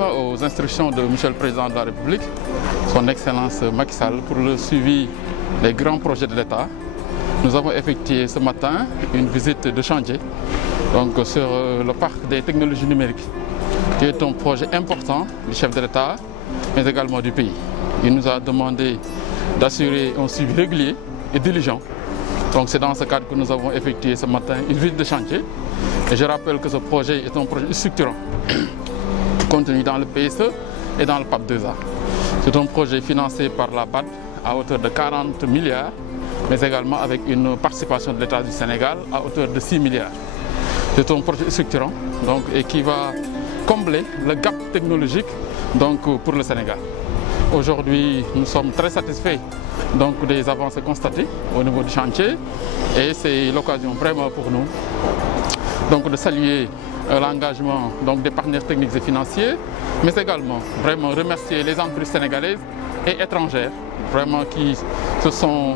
conformément aux instructions de M. le Président de la République, son Excellence Macky Sall, pour le suivi des grands projets de l'État, nous avons effectué ce matin une visite de chantier donc, sur le parc des technologies numériques, qui est un projet important du chef de l'État, mais également du pays. Il nous a demandé d'assurer un suivi régulier et diligent. Donc c'est dans ce cadre que nous avons effectué ce matin une visite de chantier. Et je rappelle que ce projet est un projet structurant, contenu dans le PSE et dans le PAP 2A. C'est un projet financé par la BAD à hauteur de 40 milliards, mais également avec une participation de l'État du Sénégal à hauteur de 6 milliards. C'est un projet structurant donc, et qui va combler le gap technologique donc, pour le Sénégal. Aujourd'hui, nous sommes très satisfaits donc, des avancées constatées au niveau du chantier et c'est l'occasion vraiment pour nous donc, de saluer l'engagement des partenaires techniques et financiers, mais également vraiment remercier les entreprises sénégalaises et étrangères vraiment qui se sont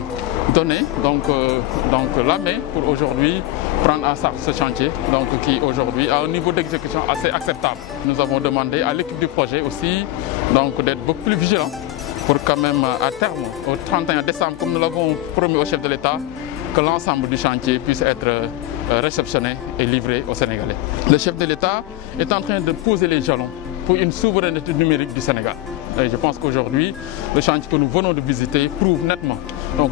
donné la main pour aujourd'hui prendre en charge ce chantier qui aujourd'hui a un niveau d'exécution assez acceptable. Nous avons demandé à l'équipe du projet aussi d'être beaucoup plus vigilant pour quand même à terme, au 31 décembre, comme nous l'avons promis au chef de l'État, que l'ensemble du chantier puisse être réceptionné et livré aux Sénégalais. Le chef de l'État est en train de poser les jalons pour une souveraineté numérique du Sénégal. Et je pense qu'aujourd'hui, le chantier que nous venons de visiter prouve nettement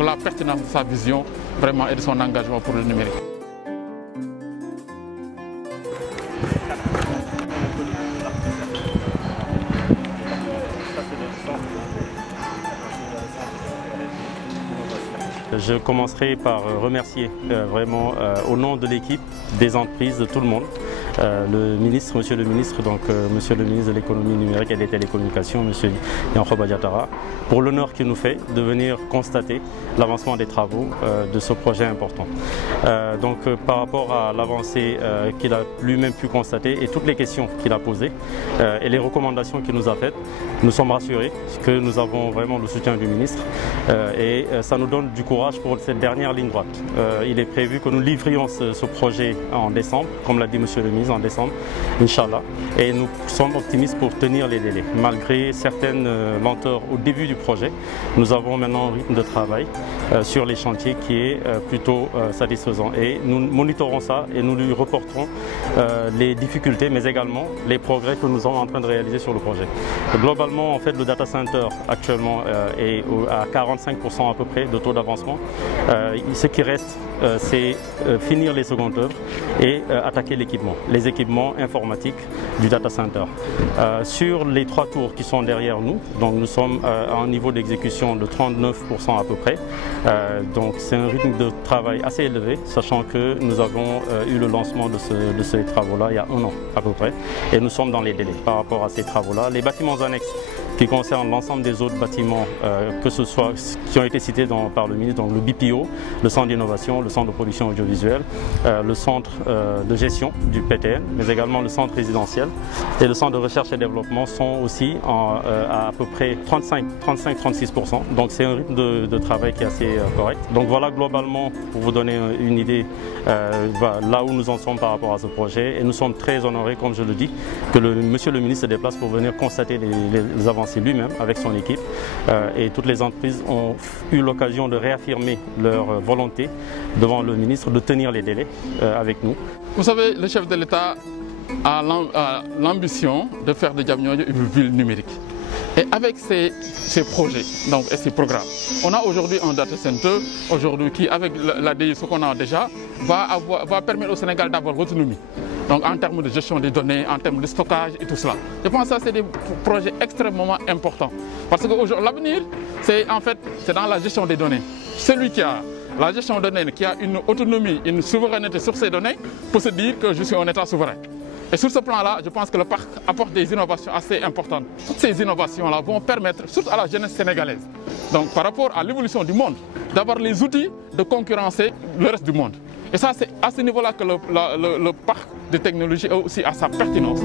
la pertinence de sa vision vraiment et de son engagement pour le numérique. Je commencerai par remercier vraiment au nom de l'équipe, des entreprises, de tout le monde, le ministre, monsieur le ministre de l'économie numérique et des télécommunications, monsieur Yankhoba Diattara, pour l'honneur qu'il nous fait de venir constater l'avancement des travaux de ce projet important. Par rapport à l'avancée qu'il a lui-même pu constater et toutes les questions qu'il a posées et les recommandations qu'il nous a faites, nous sommes rassurés que nous avons vraiment le soutien du ministre et ça nous donne du courage pour cette dernière ligne droite. Il est prévu que nous livrions ce projet en décembre, comme l'a dit monsieur le ministre, en décembre, Inch'Allah. Et nous sommes optimistes pour tenir les délais. Malgré certaines lenteurs au début du projet, nous avons maintenant un rythme de travail sur les chantiers qui est plutôt satisfaisant. Et nous monitorons ça et nous lui reporterons les difficultés, mais également les progrès que nous sommes en train de réaliser sur le projet. Globalement, en fait, le data center actuellement est à 45% à peu près de taux d'avancement. Ce qui reste, c'est finir les secondes œuvres et attaquer l'équipement, les équipements informatiques du data center. Sur les 3 tours qui sont derrière nous, donc nous sommes à un niveau d'exécution de 39% à peu près. Donc c'est un rythme de travail assez élevé, sachant que nous avons eu le lancement de ces travaux-là il y a 1 an à peu près. Et nous sommes dans les délais par rapport à ces travaux-là. Les bâtiments annexes qui concernent l'ensemble des autres bâtiments, que ce soit qui ont été cités par le ministre, donc le BPO, le centre d'innovation, le centre de production audiovisuelle, le centre de gestion du PTN, mais également le centre résidentiel et le centre de recherche et développement sont aussi à peu près 35-36%. Donc c'est un rythme de travail qui est assez correct. Donc voilà globalement, pour vous donner une idée, là où nous en sommes par rapport à ce projet. Et nous sommes très honorés, comme je le dis, que monsieur le ministre se déplace pour venir constater les avancées lui-même avec son équipe. Et toutes les entreprises ont eu l'occasion de réaffirmer leur volonté devant le ministre de tenir les délais avec nous. Vous savez, le chef de l'État a l'ambition de faire de Diamniadio une ville numérique. Et avec ces projets et ces programmes, on a aujourd'hui un data center qui, avec l'ADI, ce qu'on a déjà, va permettre au Sénégal d'avoir l'autonomie. Donc en termes de gestion des données, en termes de stockage et tout cela. Je pense que ça, c'est des projets extrêmement importants. Parce que l'avenir, c'est dans la gestion des données. Celui qui a la gestion des données, qui a une autonomie, une souveraineté sur ces données, peut se dire que je suis un État souverain. Et sur ce plan-là, je pense que le parc apporte des innovations assez importantes. Toutes ces innovations-là vont permettre, surtout à la jeunesse sénégalaise, donc par rapport à l'évolution du monde, d'avoir les outils de concurrencer le reste du monde. Et ça, c'est à ce niveau-là que le parc de technologie aussi a sa pertinence.